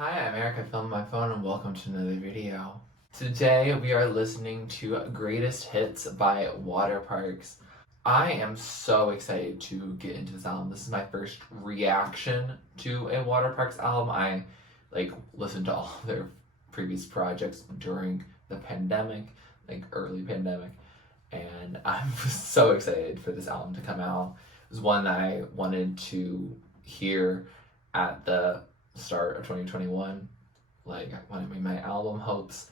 Hi, I'm Eric. I filmed my phone and welcome to another video. Today we are listening to Greatest Hits by Waterparks. I am so excited to get into this album. This is my first reaction to a Waterparks album. I listened to all their previous projects during the pandemic, early pandemic, and I'm so excited for this album to come out. It was one I wanted to hear at the start of 2021, when I made my album hopes,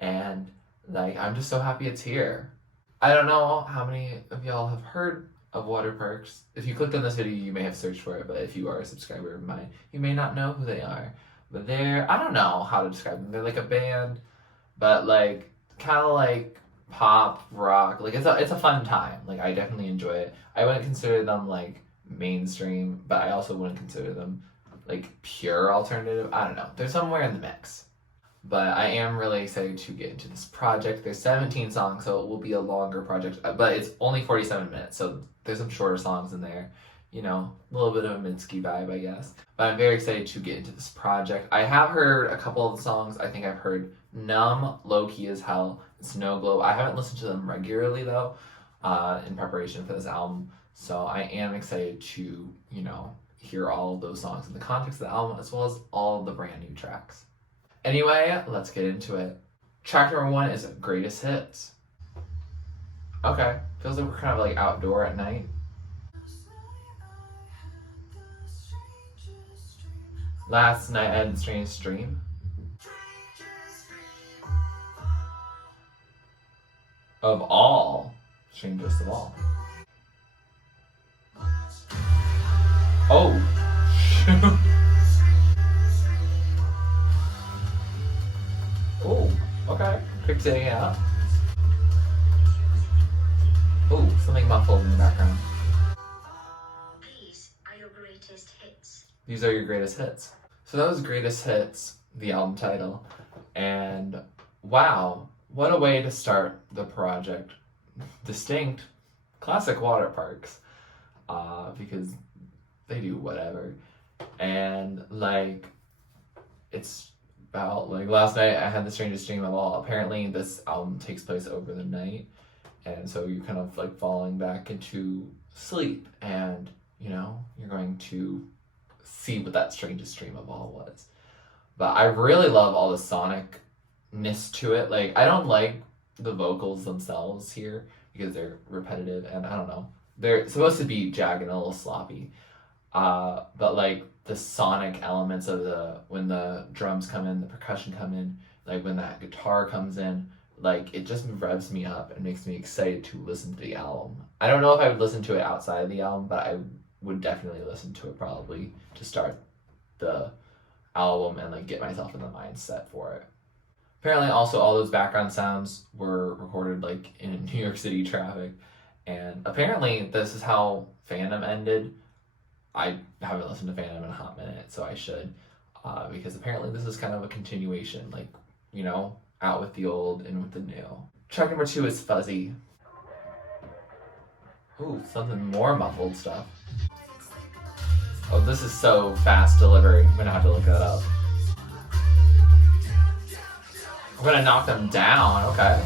and I'm just so happy it's here. I don't know how many of y'all have heard of Waterparks. If you clicked on this video, you may have searched for it, but if you are a subscriber of mine, you may not know who they are. But I don't know how to describe them. They're like a band, but kind of like pop rock. It's a fun time. I definitely enjoy it. I wouldn't consider them mainstream, but I also wouldn't consider them pure alternative. I don't know. They're somewhere in the mix. But I am really excited to get into this project. There's 17 songs, so it will be a longer project. But it's only 47 minutes, so there's some shorter songs in there. You know, a little bit of a Minsky vibe, I guess. But I'm very excited to get into this project. I have heard a couple of the songs. I think I've heard Numb, Lowkey As Hell, Snow Globe. I haven't listened to them regularly, though, in preparation for this album. So I am excited to, hear all of those songs in the context of the album, as well as all of the brand new tracks. Anyway, let's get into it. Track number 1 is Greatest Hits. Okay, feels like we're kind of outdoor at night. Last night I had a strange dream. Of all, strangest of all. Oh, shoot. Oh, okay. Quick taking out. Oh, something muffled in the background. These are your greatest hits. These are your greatest hits. So that was Greatest Hits, the album title. And wow, what a way to start the project. Distinct, classic Waterparks. Because they do whatever. And it's about last night I had the strangest dream of all. Apparently this album takes place over the night, and so you're kind of falling back into sleep, and you're going to see what that strangest dream of all was. But I really love all the sonicness to it. I don't like the vocals themselves here because they're repetitive, and I don't know, they're supposed to be jagged and a little sloppy. But the sonic elements of when the drums come in, the percussion come in, when that guitar comes in, it just revs me up and makes me excited to listen to the album. I don't know if I would listen to it outside of the album, but I would definitely listen to it probably to start the album and get myself in the mindset for it. Apparently also all those background sounds were recorded in New York City traffic, and apparently this is how Fandom ended. I haven't listened to Fandom in a hot minute, so I should, because apparently this is kind of a continuation, out with the old, in with the new. Track number 2 is Fuzzy. Ooh, something more muffled stuff. Oh, this is so fast delivery. I'm gonna have to look that up. I'm gonna knock them down, okay.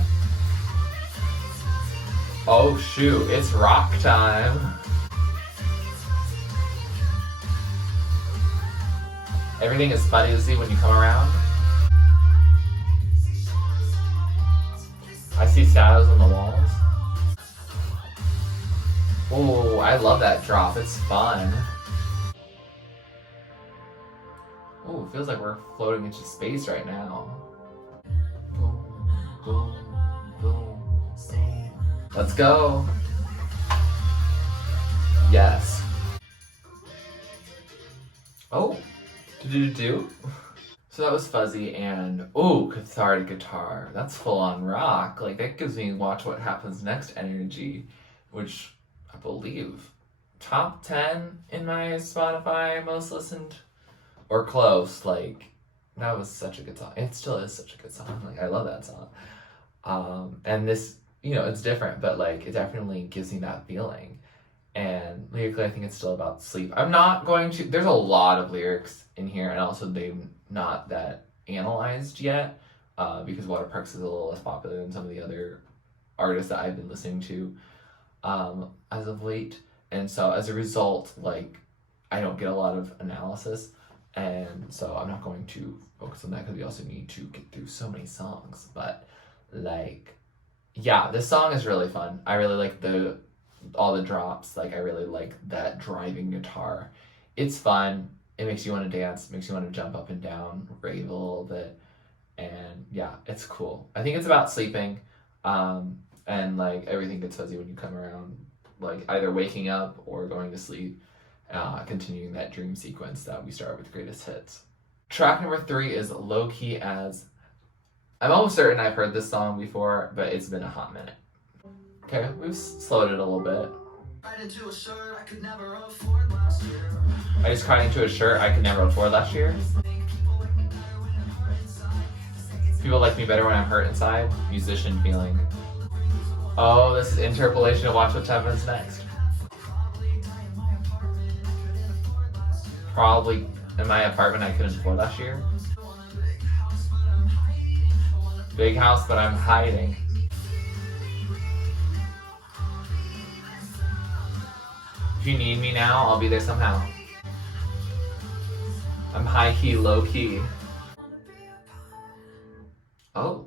Oh shoot, it's rock time. Everything is funny to see when you come around. I see shadows on the walls. Oh, I love that drop. It's fun. Oh, it feels like we're floating into space right now. Boom, boom, boom, boom. Let's go. Yes. Oh. Do. So that was Fuzzy, and cathartic guitar. That's full on rock. That gives me watch what happens next energy, which I believe top 10 in my Spotify most listened, or close. That was such a good song. It still is such a good song. I love that song. And this, it's different, but it definitely gives me that feeling. And lyrically, I think it's still about sleep. I'm not going to, there's a lot of lyrics in here, and also they're not that analyzed yet, because Waterparks is a little less popular than some of the other artists that I've been listening to as of late. And so as a result, like, I don't get a lot of analysis, and so I'm not going to focus on that because we also need to get through so many songs. But like, yeah, this song is really fun. I really like all the drops. Like, I really like that driving guitar. It's fun. It makes you want to dance, makes you want to jump up and down, rave a little bit. And yeah, it's cool. I think it's about sleeping, and like everything gets fuzzy when you come around, like either waking up or going to sleep, continuing that dream sequence that we start with Greatest Hits. Track number 3 is Lowkey As. I'm almost certain I've heard this song before, but it's been a hot minute. Okay, we've slowed it a little bit. I just cried into a shirt I could never afford last year. People like me better when I'm hurt inside. Musician feeling. Oh, this is interpolation to watch what happens next. Probably in my apartment I couldn't afford last year. Big house, but I'm hiding. If you need me now, I'll be there somehow. I'm high key, low key. Oh,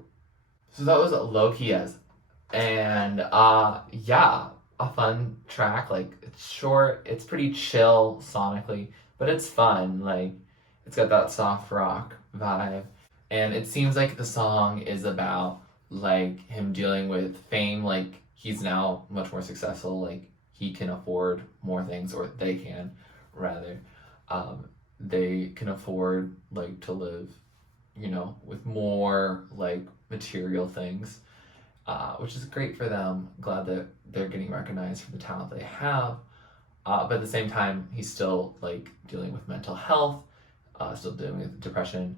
so that was Lowkey As, and yeah, a fun track. Like, it's short, it's pretty chill sonically, but it's fun. Like, it's got that soft rock vibe, and it seems like the song is about like him dealing with fame. Like, he's now much more successful. Like, he can afford more things, or they can, rather. They can afford like to live, you know, with more like material things, which is great for them. Glad that they're getting recognized for the talent they have. But at the same time, he's still like dealing with mental health, still dealing with depression,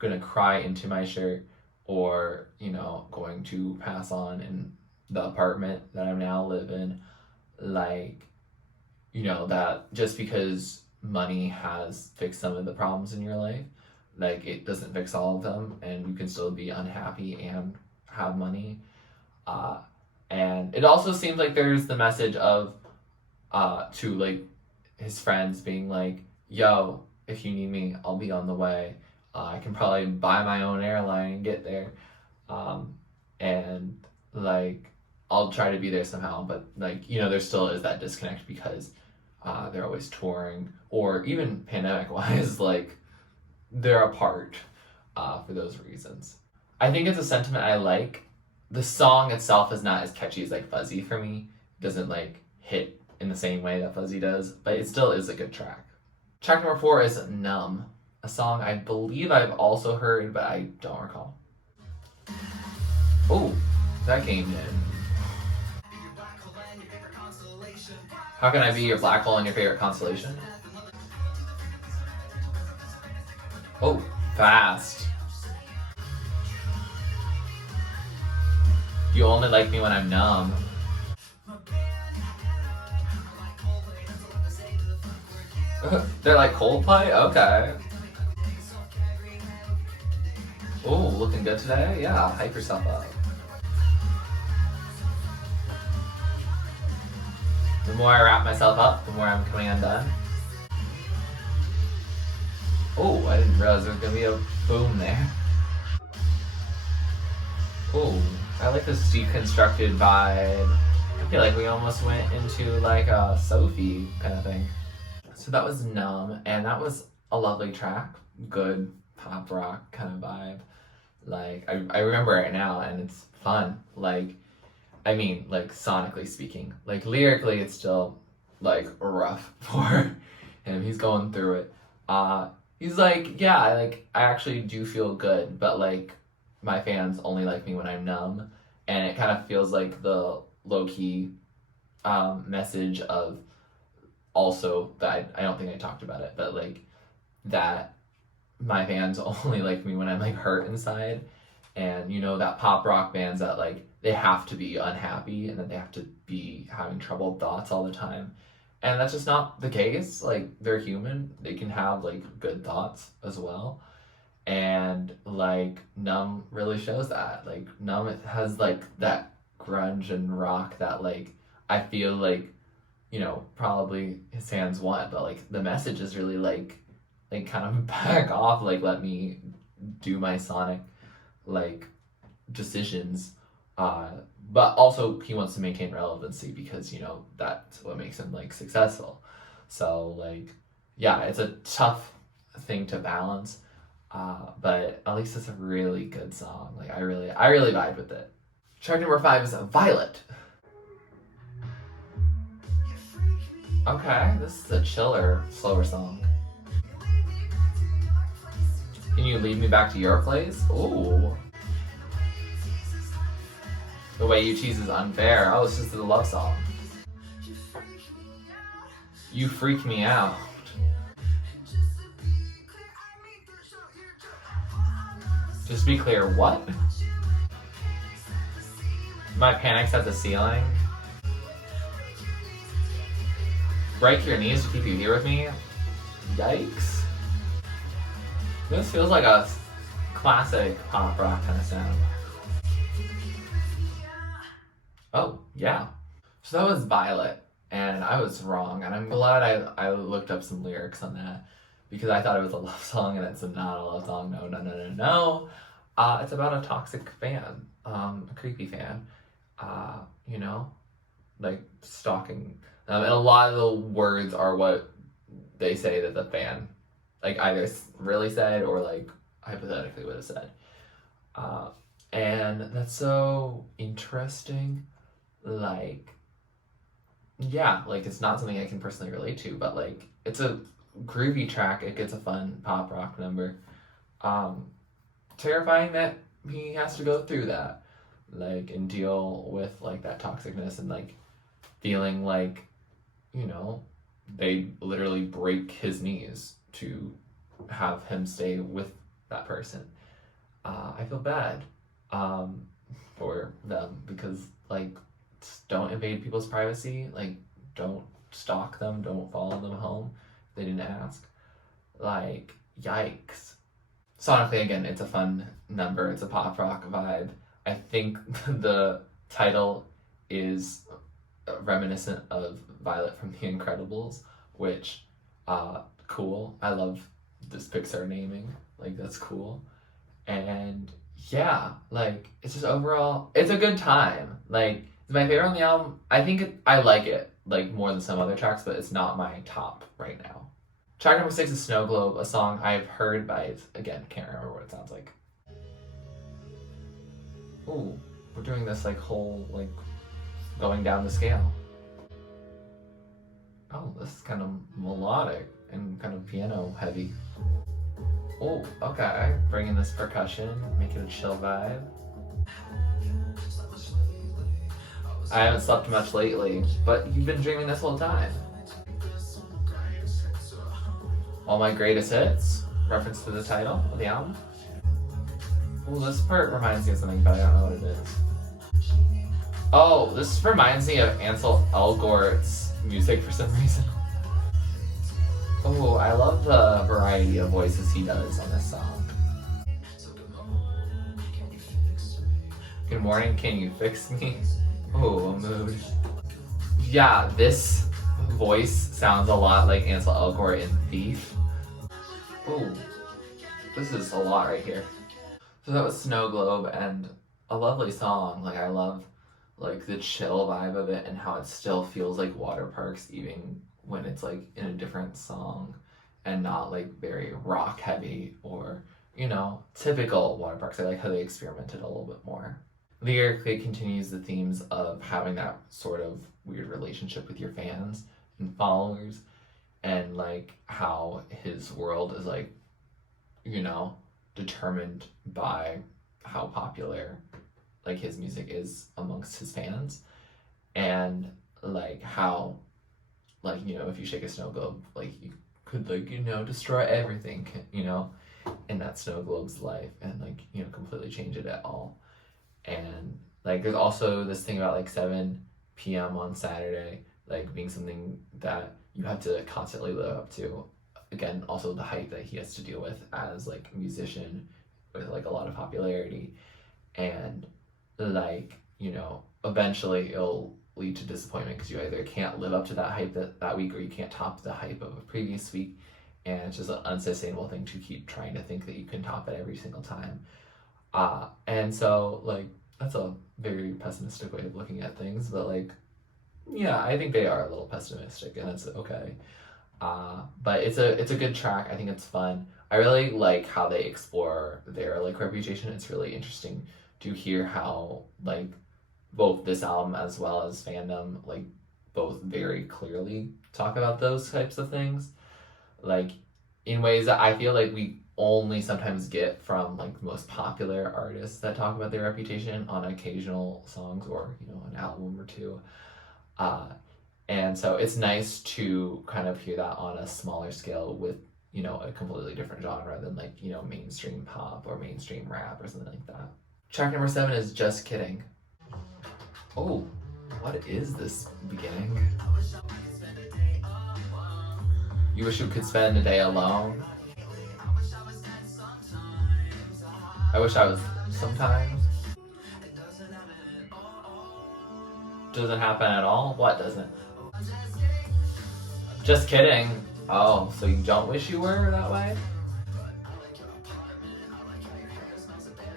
gonna cry into my shirt, or, you know, going to pass on in the apartment that I now live in. Like, you know, that just because money has fixed some of the problems in your life, like, it doesn't fix all of them, and you can still be unhappy and have money. And it also seems like there's the message of to like his friends being like, yo, if you need me, I'll be on the way. I can probably buy my own airline and get there. And like, I'll try to be there somehow. But like, you know, there still is that disconnect because they're always touring, or even pandemic wise, like, they're apart for those reasons. I think it's a sentiment I like. The song itself is not as catchy as like Fuzzy for me. It doesn't like hit in the same way that Fuzzy does, but it still is a good track. Track number 4 is Numb, a song I believe I've also heard, but I don't recall. Oh, that came in. How can I be your black hole and your favorite constellation? Oh, fast. You only like me when I'm numb. They're like Coldplay? Okay. Oh, looking good today? Yeah, hype yourself up. The more I wrap myself up, the more I'm coming undone. Oh, I didn't realize there was gonna be a boom there. Oh, I like this deconstructed vibe. I feel like we almost went into like a Sophie kind of thing. So that was Numb, and that was a lovely track. Good pop rock kind of vibe. Like, I remember it now, and it's fun. Like, I mean, like, sonically speaking. Like, lyrically, it's still like rough for him. He's going through it. He's like, yeah, I actually do feel good, but like, my fans only like me when I'm numb. And it kind of feels like the low-key message of, also, that I don't think I talked about it, but like, that my fans only like me when I'm like hurt inside. And you know that pop rock bands that like they have to be unhappy and that they have to be having troubled thoughts all the time. And that's just not the case. Like they're human. They can have like good thoughts as well. And like Numb really shows that. Like Numb has like that grunge and rock that like I feel like, you know, probably his fans want, but like the message is really like kind of back off, like let me do my sonic like decisions. But also he wants to maintain relevancy because, you know, that's what makes him like successful. So like yeah, it's a tough thing to balance. But at least it's a really good song. Like I really vibe with it. Track number 5 is Violet. Okay, this is a chiller, slower song. Can you lead me back to your place? Ooh. The way you tease is unfair. Oh, it's just a love song. You freak me out. Just be clear, what? My panic's at the ceiling. Break your knees to keep you here with me? Yikes. This feels like a classic pop rock kind of sound. Oh, yeah. So that was Violet, and I was wrong, and I'm glad I looked up some lyrics on that, because I thought it was a love song, and it's not a love song. No. It's about a toxic fan, a creepy fan, you know, like stalking. And a lot of the words are what they say that the fan, like, either really said or, like, hypothetically would have said. And that's so interesting. Like, yeah, like, it's not something I can personally relate to, but, like, it's a groovy track. It gets a fun pop rock number. Terrifying that he has to go through that, like, and deal with, like, that toxicness and, like, feeling like, you know, they literally break his knees to have him stay with that person. I feel bad for them because, like, don't invade people's privacy. Like, don't stalk them. Don't follow them home if they didn't ask. Like, yikes. Sonically, again, it's a fun number. It's a pop rock vibe. I think the title is reminiscent of Violet from The Incredibles, which, cool. I love this Pixar naming. Like, that's cool. And yeah, like, it's just overall, it's a good time. Like, it's my favorite on the album. I think I like it, like, more than some other tracks, but it's not my top right now. Track number 6 is Snow Globe, a song I've heard, but I, again, can't remember what it sounds like. Ooh, we're doing this, like, whole, like, going down the scale. Oh, this is kind of melodic and kind of piano heavy. Oh, okay. Bring in this percussion, make it a chill vibe. I haven't slept much lately, but you've been dreaming this whole time. All my greatest hits, reference to the title of the album. Oh, this part reminds me of something, but I don't know what it is. Oh, this reminds me of Ansel Elgort's music for some reason. Oh, I love the variety of voices he does on this song. Good morning, can you fix me? Oh, a mood. Yeah, this voice sounds a lot like Ansel Elgort in Thief. Oh, this is a lot right here. So that was Snow Globe, and a lovely song. Like, I love, like, the chill vibe of it and how it still feels like Waterparks even when it's, like, in a different song and not, like, very rock heavy or, you know, typical Waterparks. I like how they experimented a little bit more. Lyrically continues the themes of having that sort of weird relationship with your fans and followers, and, like, how his world is, like, you know, determined by how popular, like, his music is amongst his fans, and, like, how, like, you know, if you shake a snow globe, like, you could, like, you know, destroy everything, you know, in that snow globe's life and like, you know, completely change it at all. And like there's also this thing about like 7 p.m. on Saturday like being something that you have to constantly live up to. Again, also the hype that he has to deal with as like a musician with like a lot of popularity, and like, you know, eventually it'll lead to disappointment because you either can't live up to that hype that week, or you can't top the hype of a previous week, and it's just an unsustainable thing to keep trying to think that you can top it every single time. And so like that's a very pessimistic way of looking at things, but like, yeah, I think they are a little pessimistic, and it's okay. But it's a good track. I think it's fun. I really like how they explore their like reputation. It's really interesting to hear how like both this album as well as Fandom like both very clearly talk about those types of things, like in ways that I feel like we only sometimes get from like the most popular artists that talk about their reputation on occasional songs or, you know, an album or two. And so it's nice to kind of hear that on a smaller scale with, you know, a completely different genre than like, you know, mainstream pop or mainstream rap or something like that. Track number 7 is Just Kidding. Oh, what is this beginning? You wish you could spend a day alone? I wish I was sometimes. Doesn't happen at all? What doesn't? Just kidding. Oh, so you don't wish you were that way?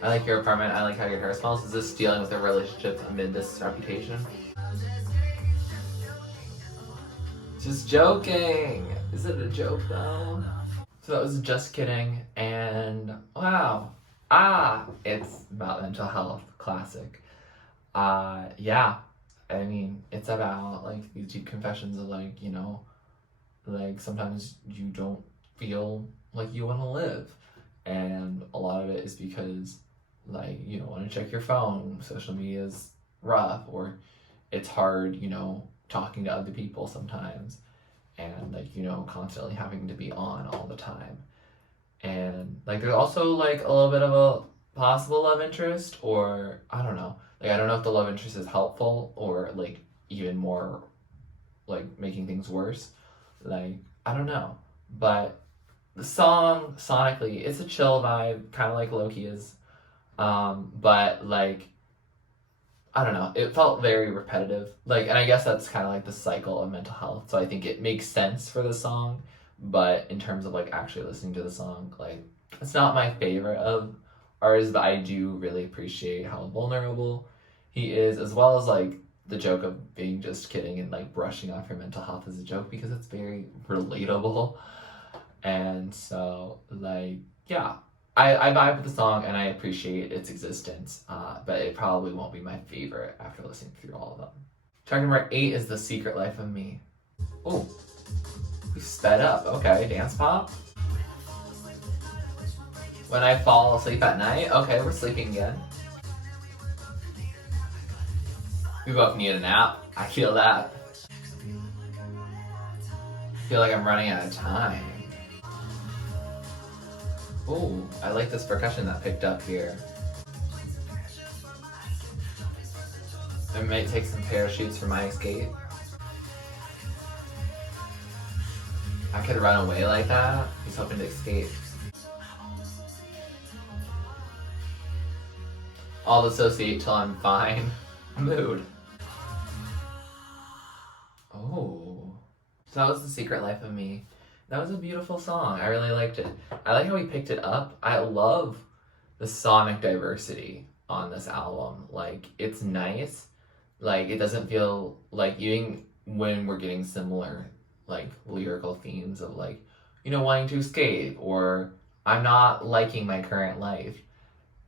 I like your apartment. I like how your hair smells. Is this dealing with a relationship amid this reputation? Just joking. Is it a joke though? So that was Just Kidding, and wow. It's about mental health. Classic. Yeah. I mean, it's about like these deep confessions of like, you know, like sometimes you don't feel like you want to live, and a lot of it is because like you don't want to check your phone, social media is rough, or it's hard, you know, talking to other people sometimes, and like, you know, constantly having to be on all the time. And like there's also like a little bit of a possible love interest, or I don't know, like I don't know if the love interest is helpful or like even more like making things worse. Like, I don't know. But the song, sonically, it's a chill vibe, kind of like Lowkey is. But, like, I don't know. It felt very repetitive. Like, and I guess that's kind of like the cycle of mental health. So I think it makes sense for the song. But in terms of, like, actually listening to the song, like, it's not my favorite of artists, but I do really appreciate how vulnerable he is, as well as, like, the joke of being just kidding and like brushing off your mental health as a joke, because it's very relatable. And so like, yeah, I vibe with the song and I appreciate its existence, but it probably won't be my favorite after listening through all of them. Track number 8 is The Secret Life of Me. Oh, we sped up. Okay, dance pop. When I fall asleep at night. Okay, we're sleeping again. We both need a nap. I feel that. I feel like I'm running out of time. Ooh, I like this percussion that picked up here. I might take some parachutes for my escape. I could run away like that. He's hoping to escape. I'll dissociate till I'm fine. Mood. Oh, so that was The Secret Life of Me. That was a beautiful song. I really liked it. I like how he picked it up. I love the sonic diversity on this album. Like, it's nice. Like, it doesn't feel like, even when we're getting similar, like, lyrical themes of, like, you know, wanting to escape, or I'm not liking my current life.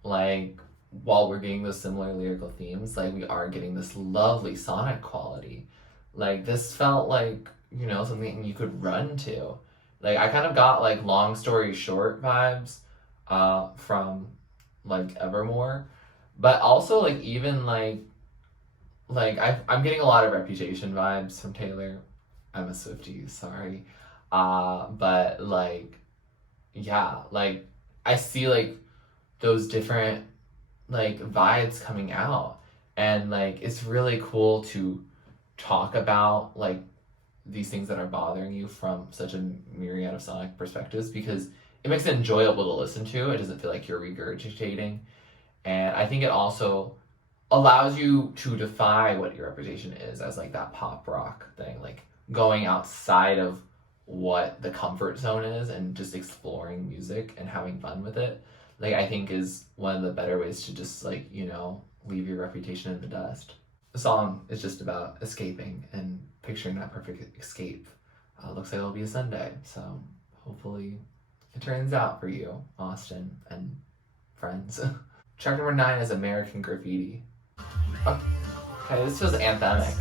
Like, while we're getting those similar lyrical themes, like, we are getting this lovely sonic quality. Like, this felt like, you know, something you could run to. Like, I kind of got, like, Long Story Short vibes from, like, Evermore. But also, like, even, like I'm getting a lot of Reputation vibes from Taylor. I'm a Swiftie, sorry. But, like, yeah, like, I see like those different like vibes coming out, and like it's really cool to talk about like these things that are bothering you from such a myriad of sonic perspectives, because it makes it enjoyable to listen to. It doesn't feel like you're regurgitating, and I think it also allows you to defy what your reputation is as like that pop rock thing, like going outside of what the comfort zone is and just exploring music and having fun with it. Like I think is one of the better ways to just like, you know, leave your reputation in the dust. The song is just about escaping and picturing that perfect escape. Looks like it'll be a Sunday, so hopefully it turns out for you, Austin and friends. Track number 9 is American Graffiti. Okay, this feels anthemic.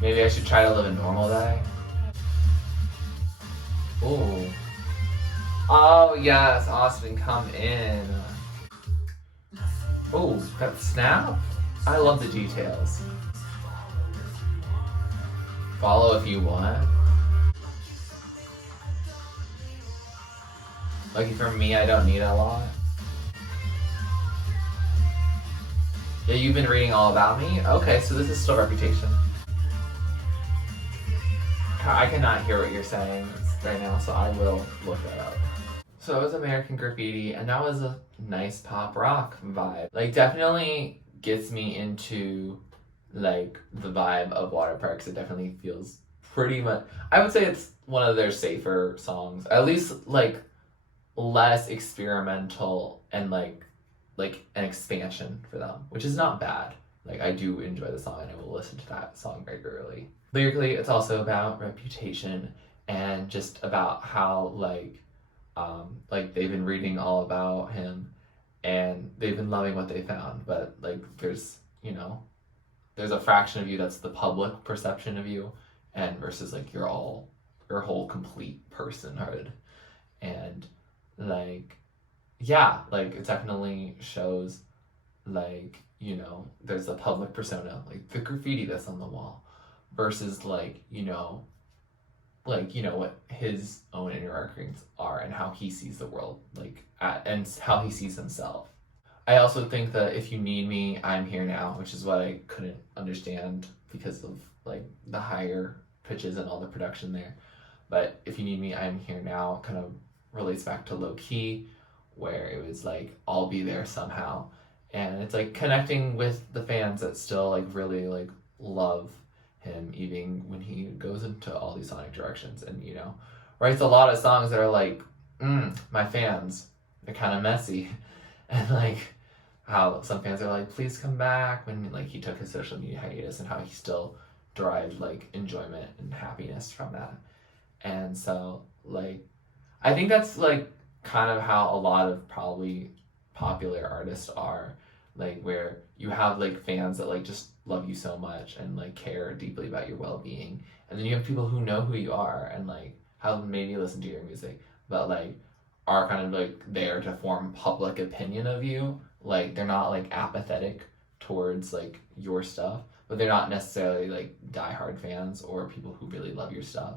Maybe I should try to live a normal day. Ooh. Oh yes, Austin, come in. Oh, that snap? I love the details. Follow if you want. Lucky for me, I don't need a lot. Yeah, you've been reading all about me? Okay, so this is still Reputation. I cannot hear what you're saying right now, so I will look that up. So it was American Graffiti, and that was a nice pop rock vibe. Like, definitely gets me into, like, the vibe of Waterparks. It definitely feels pretty much... I would say it's one of their safer songs. At least, like, less experimental and, like an expansion for them, which is not bad. Like, I do enjoy the song, and I will listen to that song regularly. Lyrically, it's also about reputation and just about how, like they've been reading all about him and they've been loving what they found, but, like, there's, you know, there's a fraction of you that's the public perception of you, and versus, like, your whole complete personhood. And, like, yeah, like, it definitely shows, like, you know, there's a public persona, like the graffiti that's on the wall, versus, like, you know, what his own inner workings are and how he sees the world, like, and how he sees himself. I also think that If You Need Me, I'm Here Now, which is what I couldn't understand because of, like, the higher pitches and all the production there. But If You Need Me, I'm Here Now kind of relates back to Lowkey, where it was like, I'll be there somehow. And it's like connecting with the fans that still, like, really, like, love him even when he goes into all these sonic directions, and, you know, writes a lot of songs that are like, my fans, they're kind of messy. And, like, how some fans are like, please come back, when, like, he took his social media hiatus, and how he still derived, like, enjoyment and happiness from that. And so, like, I think that's, like, kind of how a lot of probably popular artists are, like, where you have, like, fans that, like, just love you so much and, like, care deeply about your well-being, and then you have people who know who you are and, like, have maybe listened to your music, but, like, are kind of, like, there to form public opinion of you. Like, they're not, like, apathetic towards, like, your stuff, but they're not necessarily, like, diehard fans or people who really love your stuff.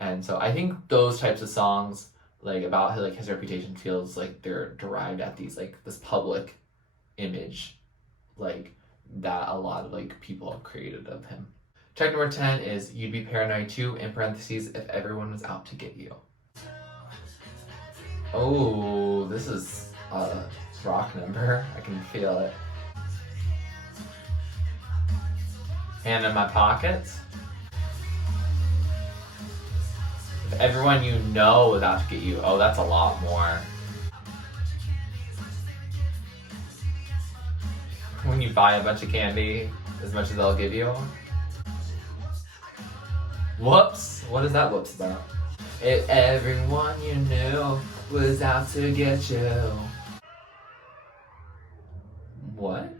And so I think those types of songs, like, about his, like, his reputation, feels like they're derived at these, like, this public image, like, that a lot of, like, people have created of him. Track number 10 is You'd Be Paranoid Too, in parentheses, If Everyone Was Out to Get You. Oh, this is a rock number. I can feel it. Hand in my pockets. If everyone you know was out to get you. Oh, that's a lot more. When you buy a bunch of candy, as much as they'll give you. Whoops! What is that whoops about? If everyone you knew was out to get you. What?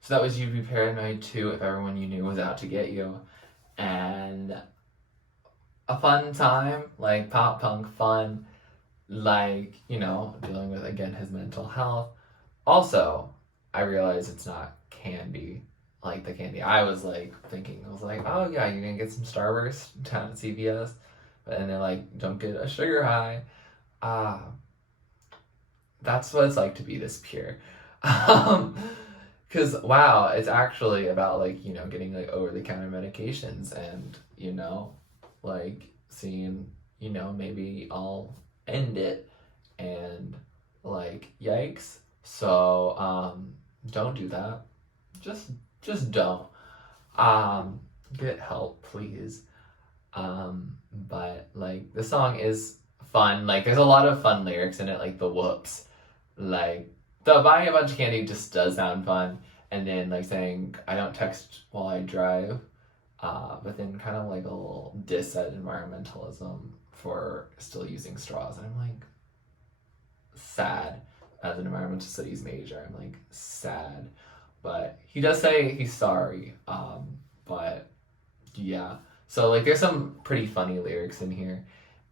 So that was You'd Be Paranoid Too, If Everyone You Knew Was Out to Get You. And a fun time, like, pop punk fun, like, you know, dealing with, again, his mental health. Also, I realize it's not candy, like the candy I was, like, thinking. I was like, oh yeah, you're gonna get some Starburst down at CVS. and they're like, don't get a sugar high. That's what it's like to be this pure. Because wow, it's actually about like, you know, getting like over the counter medications and, you know, like seeing, you know, maybe I'll end it and like yikes. So don't do that. Just don't. Get help, please. But like the song is fun. Like there's a lot of fun lyrics in it, like the whoops. Like the buying a bunch of candy just does sound fun. And then like saying I don't text while I drive. But then kind of like a little diss at environmentalism for still using straws. And I'm like sad as an environmental studies major. I'm like sad. But he does say he's sorry. But yeah. So like there's some pretty funny lyrics in here.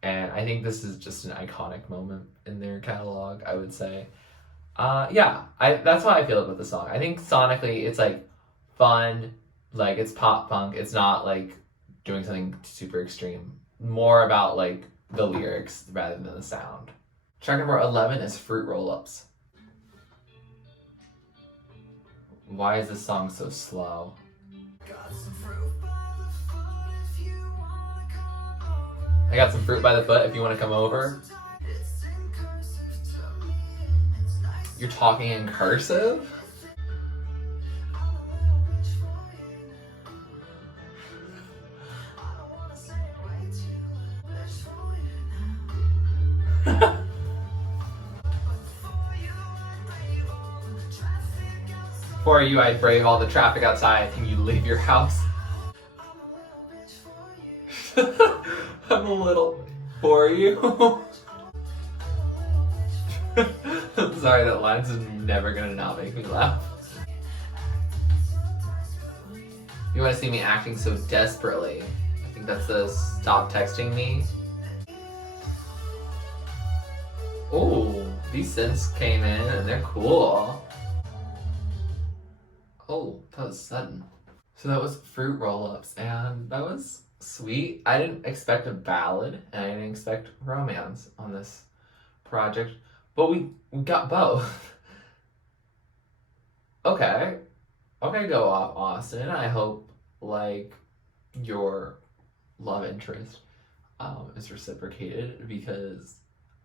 And I think this is just an iconic moment in their catalog, I would say. Yeah, that's how I feel about the song. I think sonically it's like fun, like it's pop punk. It's not like doing something super extreme. More about like the lyrics rather than the sound. Track number 11 is Fruit Rollups. Why is this song so slow? I got some fruit by the foot if you want to come over. You're talking in cursive? For you, I'd brave all the traffic outside and you leave your house. I'm a little for you. I'm sorry, that line's never gonna not make me laugh. You wanna see me acting so desperately? I think that's the stop texting me. Oh, these synths came in and they're cool. Oh, that was sudden. So that was Fruit Rollups, and that was sweet. I didn't expect a ballad, and I didn't expect romance on this project, but we got both. Okay, go off, Austin. I hope like your love interest is reciprocated because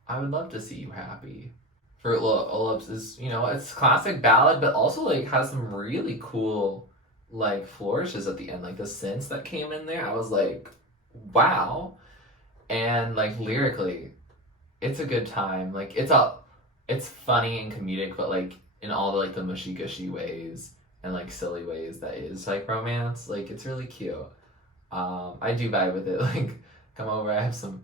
I would love to see you happy. Fruit Rollups is, you know, it's classic ballad, but also like has some really cool like flourishes at the end, like the synths that came in there. I was like, wow. And like lyrically, it's a good time. Like it's funny and comedic, but like in all the like the mushy gushy ways and like silly ways that is like romance. Like it's really cute. I do vibe with it. Like come over, I have some,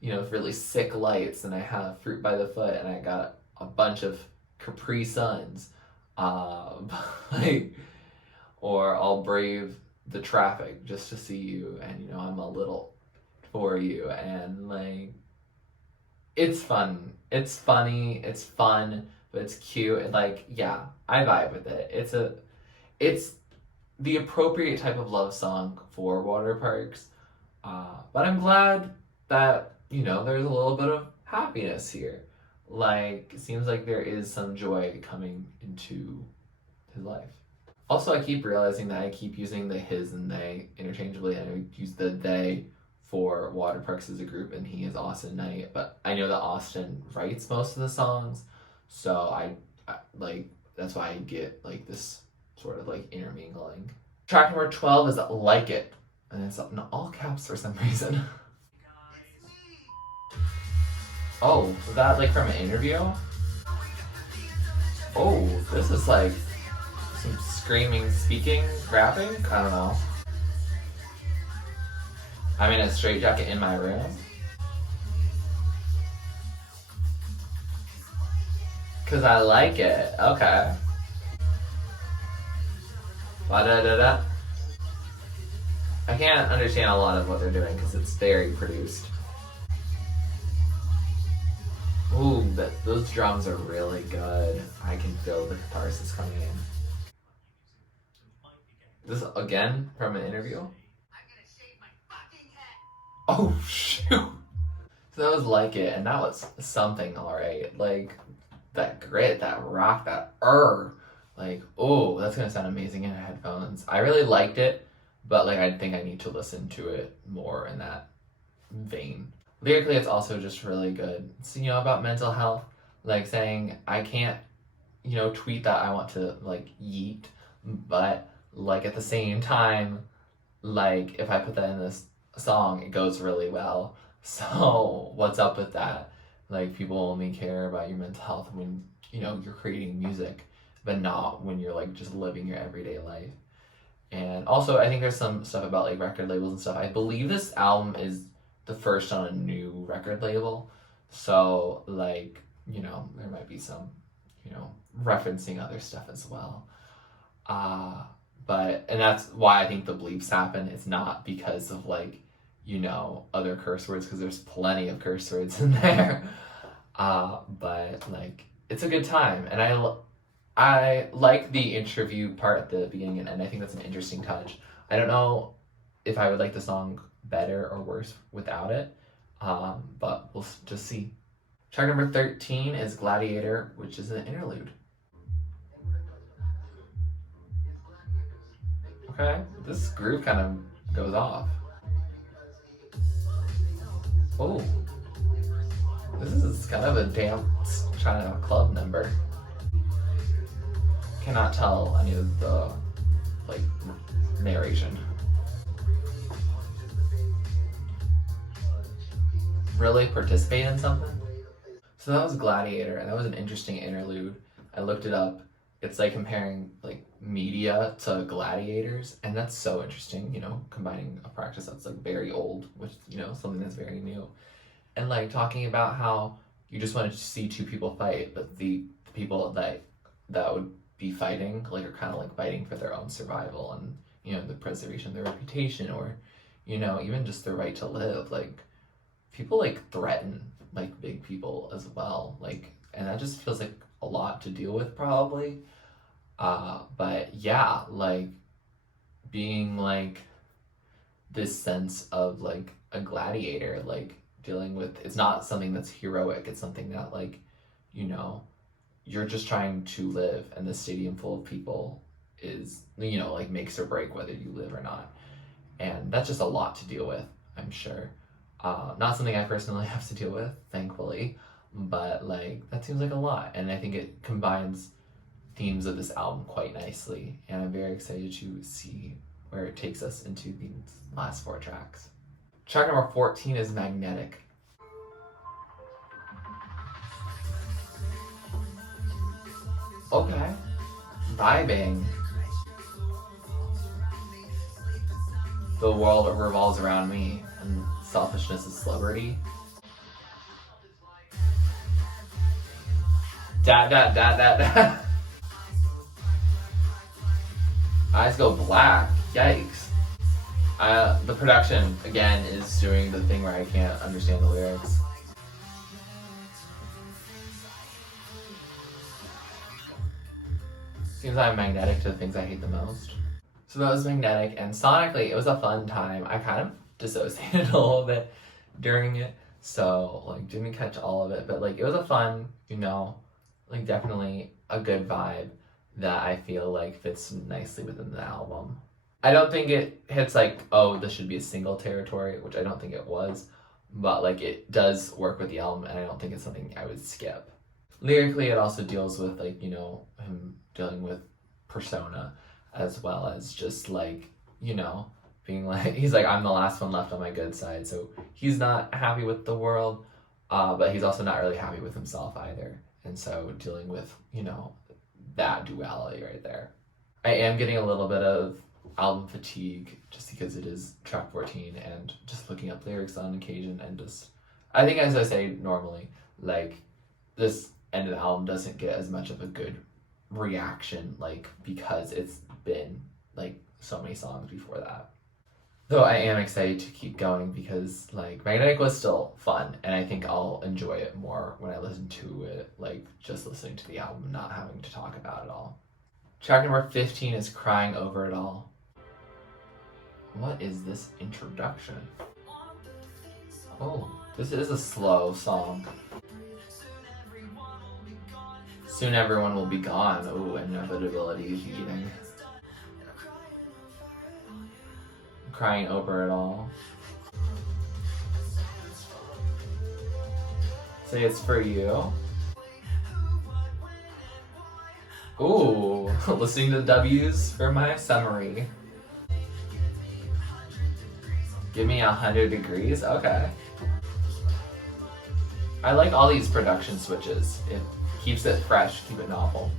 you know, really sick lights, and I have fruit by the foot, and I got a bunch of Capri Suns, like, or I'll brave the traffic just to see you, and you know I'm a little for you, and like, it's fun, it's funny, it's fun, but it's cute, and like, yeah, I vibe with it. It's the appropriate type of love song for Waterparks, but I'm glad that, you know, there's a little bit of happiness here. Like, it seems like there is some joy coming into his life. Also, I keep realizing that I keep using the his and they interchangeably, and I use the they for Waterparks as a group, and he is Austin Knight, but I know that Austin writes most of the songs, so I like, that's why I get like this sort of like intermingling. Track number 12 is Like It, and it's in all caps for some reason. Oh, was that like from an interview? Oh, this is like some screaming, speaking, rapping? I don't know. I'm in a straitjacket in my room. Cause I like it. Okay. Ba-da-da-da. I can't understand a lot of what they're doing because it's very produced. Ooh, those drums are really good. I can feel the catharsis coming in. This again from an interview? Oh shoot. So that was Like It, and that was something, alright. Like, that grit, that rock, that like, oh, that's gonna sound amazing in headphones. I really liked it, but like I think I need to listen to it more in that vein. Lyrically, it's also just really good. It's, about mental health, like saying I can't, tweet that I want to like yeet, but like at the same time, like if I put that in this song, it goes really well. So what's up with that? Like, people only care about your mental health when you're creating music, but not when you're like just living your everyday life. And also, I think there's some stuff about like record labels and stuff. I believe this album is the first on a new record label, so like there might be some referencing other stuff as well. And that's why I think the bleeps happen. It's not because of like other curse words, because there's plenty of curse words in there. But like it's a good time, and I like the interview part at the beginning and end. I think that's an interesting touch. I don't know if I would like the song better or worse without it, but we'll just see. Track number 13 is Gladiator, which is an interlude. Okay, this groove kind of goes off. Oh, this is kind of a dance kind of club number. Cannot tell any of the like narration. Really participate in something? So that was Gladiator, and that was an interesting interlude. I looked it up. It's like comparing like media to gladiators, and that's so interesting, combining a practice that's like very old with, something that's very new. And like talking about how you just wanted to see two people fight, but the people that would be fighting like are kind of like fighting for their own survival and, the preservation of their reputation, or, even just their right to live. Like, people like threaten like big people as well, like, and that just feels like a lot to deal with probably. But yeah, like being like this sense of like a gladiator, like dealing with, it's not something that's heroic, it's something that like you're just trying to live, and the stadium full of people is like makes or break whether you live or not. And that's just a lot to deal with, I'm sure. Not something I personally have to deal with, thankfully, but like that seems like a lot, and I think it combines themes of this album quite nicely, and I'm very excited to see where it takes us into these last 4 tracks. Track number 14 is Magnetic. Okay, vibing. The world revolves around me, and selfishness is celebrity. Da. Eyes go black. Yikes. The production, again, is doing the thing where I can't understand the lyrics. Seems I'm magnetic to the things I hate the most. So that was Magnetic, and sonically, it was a fun time. I kind of dissociated a little bit during it, so like didn't catch all of it, but like it was a fun, like definitely a good vibe that I feel like fits nicely within the album. I don't think it hits like, oh, this should be a single territory, which I don't think it was, but like it does work with the album, and I don't think it's something I would skip. Lyrically, it also deals with like, him dealing with persona, as well as just like, being like, he's like, I'm the last one left on my good side, so he's not happy with the world, but he's also not really happy with himself either, and so dealing with, that duality right there. I am getting a little bit of album fatigue just because it is track 14 and just looking up lyrics on occasion, and just, I think, as I say normally, like this end of the album doesn't get as much of a good reaction, like because it's been like so many songs before that. Though I am excited to keep going because like Magnetic was still fun, and I think I'll enjoy it more when I listen to it, like just listening to the album, not having to talk about it all. Track number 15 is Crying Over It All. What is this introduction? Oh, this is a slow song. Soon everyone will be gone. Oh, inevitability of eating. Crying over it all. Say it's for you. Ooh, listening to the W's for my summary. Give me 100 degrees? Okay. I like all these production switches. It keeps it fresh, keep it novel.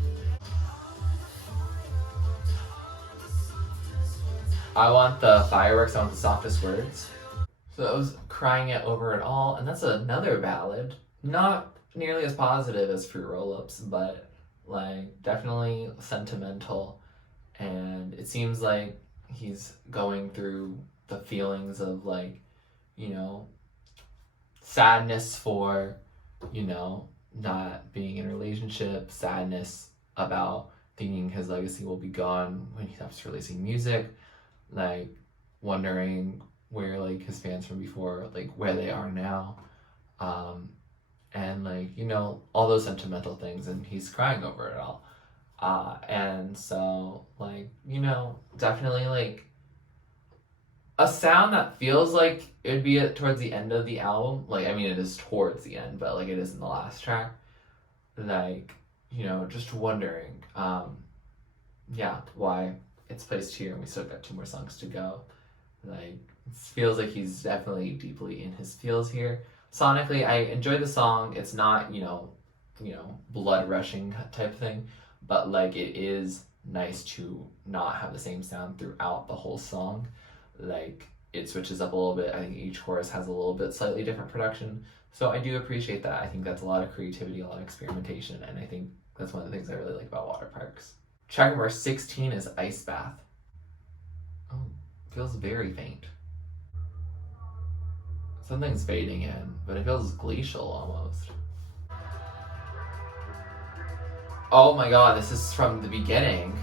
I want the fireworks, I want the softest words. So I was crying it over it all, and that's another ballad. Not nearly as positive as Fruit Rollups, but like definitely sentimental. And it seems like he's going through the feelings of like, you know, sadness for, you know, not being in a relationship, sadness about thinking his legacy will be gone when he stops releasing music, like wondering where like his fans from before, like where they are now, and like, you know, all those sentimental things, and he's crying over it all. And so like, you know, definitely like a sound that feels like it would be towards the end of the album. Like, I mean, it is towards the end, but like it is in the last track. Like, you know, just wondering, yeah, why it's placed here, and we still got 2 more songs to go. Like, it feels like he's definitely deeply in his feels here. Sonically, I enjoy the song. It's not, you know, blood rushing type thing, but like it is nice to not have the same sound throughout the whole song. Like, it switches up a little bit. I think each chorus has a little bit slightly different production. So I do appreciate that. I think that's a lot of creativity, a lot of experimentation, and I think that's one of the things I really like about Waterparks. Track number 16 is Ice Bath. Oh, feels very faint. Something's fading in, but it feels glacial almost. Oh my god, this is from the beginning.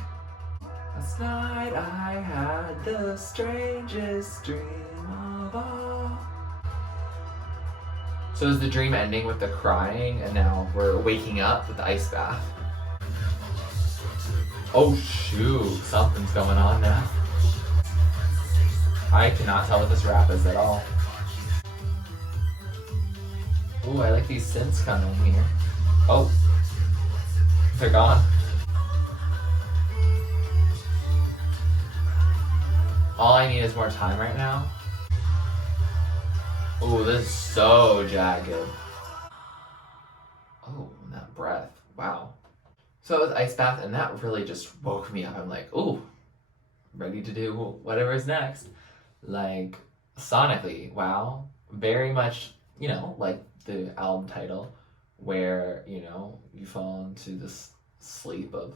Last night I had the strangest dream of all. So is the dream ending with the crying, and now we're waking up with the ice bath? Oh shoot, something's going on now. I cannot tell what this rap is at all. Ooh, I like these synths coming here. Oh, they're gone. All I need is more time right now. Ooh, this is so jagged. Oh, that breath. Wow. So it was Ice Bath, and that really just woke me up. I'm like, ooh, ready to do whatever's next. Like, sonically, wow. Very much, you know, like the album title, where, you know, you fall into this sleep of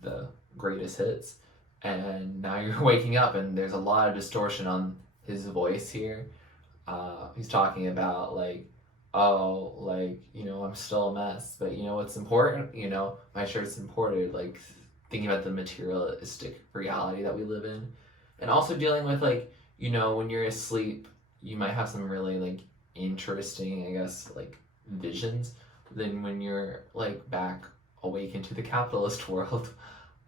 the greatest hits, and now you're waking up, and there's a lot of distortion on his voice here. He's talking about like, oh, like, you know, I'm still a mess, but you know what's important? You know, my shirt's imported. Like, thinking about the materialistic reality that we live in, and also dealing with like, you know, when you're asleep, you might have some really like interesting, I guess, like visions. Then when you're like back awake into the capitalist world,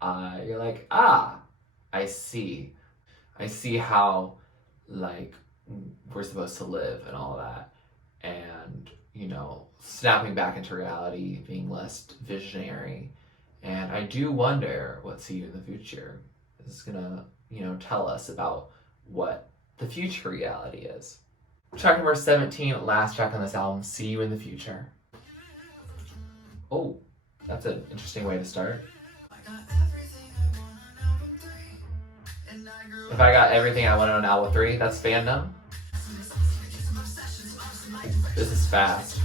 you're like, ah, I see how like we're supposed to live and all that. And, you know, snapping back into reality, being less visionary. And I do wonder what See You in the Future is gonna, you know, tell us about what the future reality is. Track number 17, last track on this album, See You in the Future. Oh, that's an interesting way to start. If I got everything I wanted on album 3, that's Fandom. This is fast.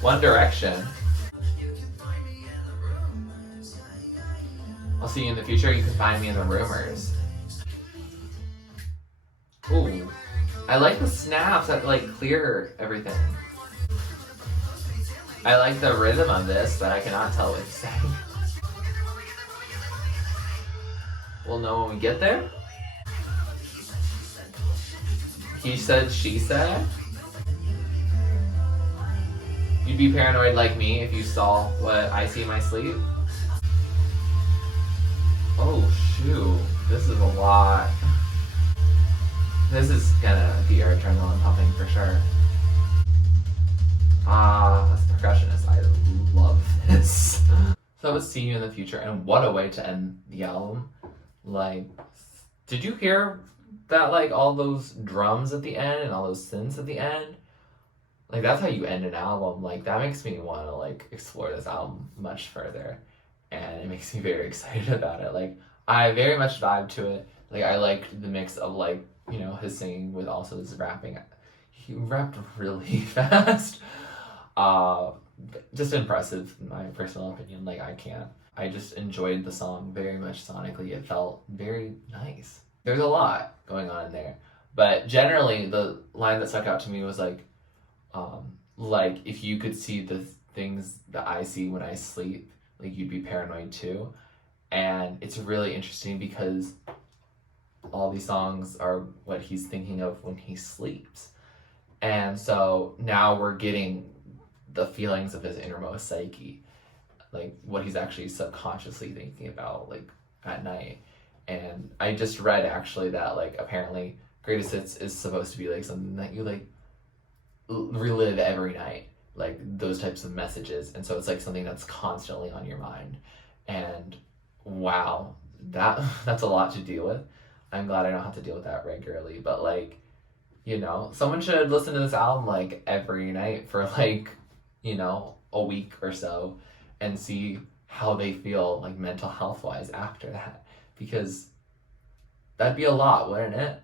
One Direction. I'll see you in the future. You can find me in the rumors. Ooh. I like the snaps that like clear everything. I like the rhythm of this, but I cannot tell what he's saying. We'll know when we get there. He said, she said. You'd be paranoid like me if you saw what I see in my sleep. Oh shoot, this is a lot. This is gonna be our adrenaline pumping for sure. As a percussionist, I love this. So I would see you in the future, and what a way to end the album. Like, did you hear that, like, all those drums at the end and all those synths at the end? Like, that's how you end an album. Like, that makes me want to, like, explore this album much further. And it makes me very excited about it. Like, I very much vibe to it. Like, I liked the mix of, like, you know, his singing with also his rapping. He rapped really fast. Just impressive, in my personal opinion. Like, I just enjoyed the song very much sonically. It felt very nice. There's a lot going on in there. But generally, the line that stuck out to me was like, if you could see the things that I see when I sleep, like, you'd be paranoid too. And it's really interesting because all these songs are what he's thinking of when he sleeps. And so now we're getting the feelings of his innermost psyche, like what he's actually subconsciously thinking about, like, at night. And I just read actually that, like, apparently Greatest Hits is supposed to be like something that you, like, relive every night, like those types of messages. And so it's like something that's constantly on your mind. And wow, that's a lot to deal with. I'm glad I don't have to deal with that regularly, but, like, you know, someone should listen to this album like every night for, like, you know, a week or so and see how they feel, like, mental health wise after that, because that'd be a lot, wouldn't it?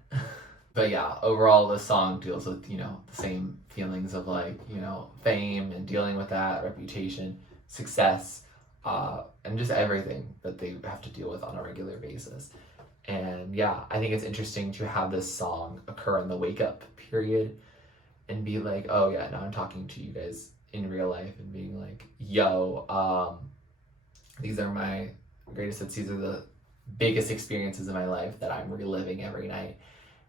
But yeah, overall this song deals with, you know, the same feelings of, like, you know, fame and dealing with that, reputation, success, and just everything that they have to deal with on a regular basis. And yeah, I think it's interesting to have this song occur in the wake up period and be like, oh yeah, now I'm talking to you guys in real life and being like, yo, these are my greatest hits. These are the biggest experiences in my life that I'm reliving every night.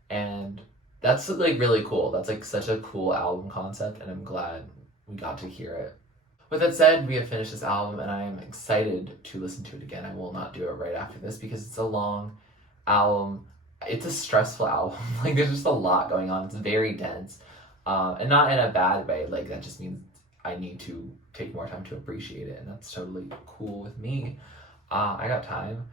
And that's, like, really cool. That's, like, such a cool album concept, and I'm glad we got to hear it. With that said, we have finished this album, and I am excited to listen to it again. I will not do it right after this because it's a long album. It's a stressful album. Like, there's just a lot going on. It's very dense, and not in a bad way. Like, that just means I need to take more time to appreciate it, and that's totally cool with me. I got time.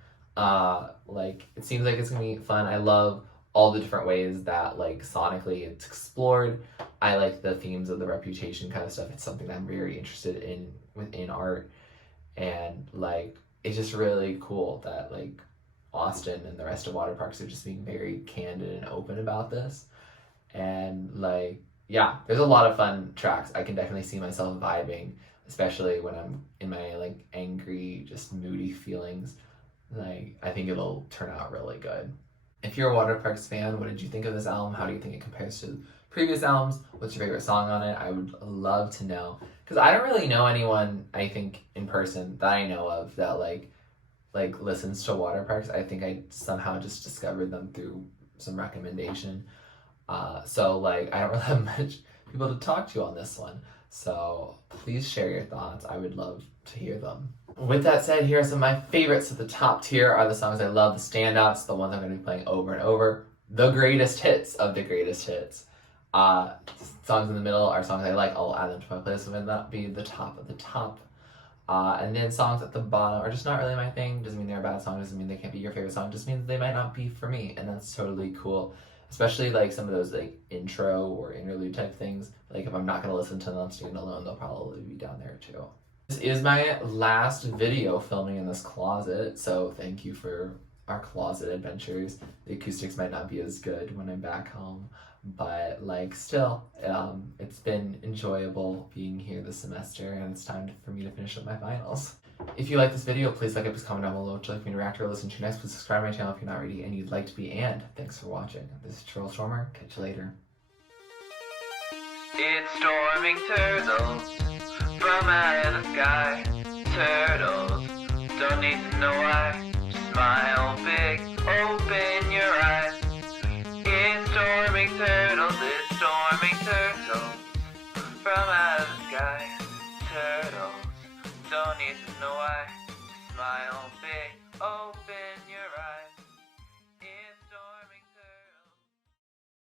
Like, it seems like it's gonna be fun. I love all the different ways that, like, sonically it's explored. I like the themes of the reputation kind of stuff. It's something that I'm very interested in within art, and, like, it's just really cool that, like, Austin and the rest of Waterparks are just being very candid and open about this. And, like, yeah, there's a lot of fun tracks. I can definitely see myself vibing, especially when I'm in my, like, angry, just moody feelings. Like, I think it'll turn out really good. If you're a Waterparks fan, what did you think of this album? How do you think it compares to previous albums? What's your favorite song on it? I would love to know, because I don't really know anyone, I think, in person that I know of that like listens to Waterparks. I think I somehow just discovered them through some recommendation. So, like, I don't really have much people to talk to on this one. So please share your thoughts. I would love to hear them. With that said, here are some of my favorites. At the top tier are the songs I love, the standouts, the ones I'm going to be playing over and over, the greatest hits of the greatest hits. Songs in the middle are songs I like. I'll add them to my playlist, so it might not be the top of the top. And then songs at the bottom are just not really my thing. Doesn't mean they're a bad song, doesn't mean they can't be your favorite song, just means they might not be for me, and that's totally cool. Especially, like, some of those, like, intro or interlude type things. Like, if I'm not going to listen to them stand alone, they'll probably be down there too. This is my last video filming in this closet, so thank you for our closet adventures. The acoustics might not be as good when I'm back home, but, like, still, it's been enjoyable being here this semester, and it's time for me to finish up my finals. If you like this video, please like it, please comment down below what you'd like me to react or listen to next. Please subscribe to my channel if you're not already and you'd like to be, and thanks for watching. This is TurtleStormer. Catch you later. It's storming turtles from out of the sky. Turtles don't need to know why. Just smile big, open your eyes. It's storming turtles. from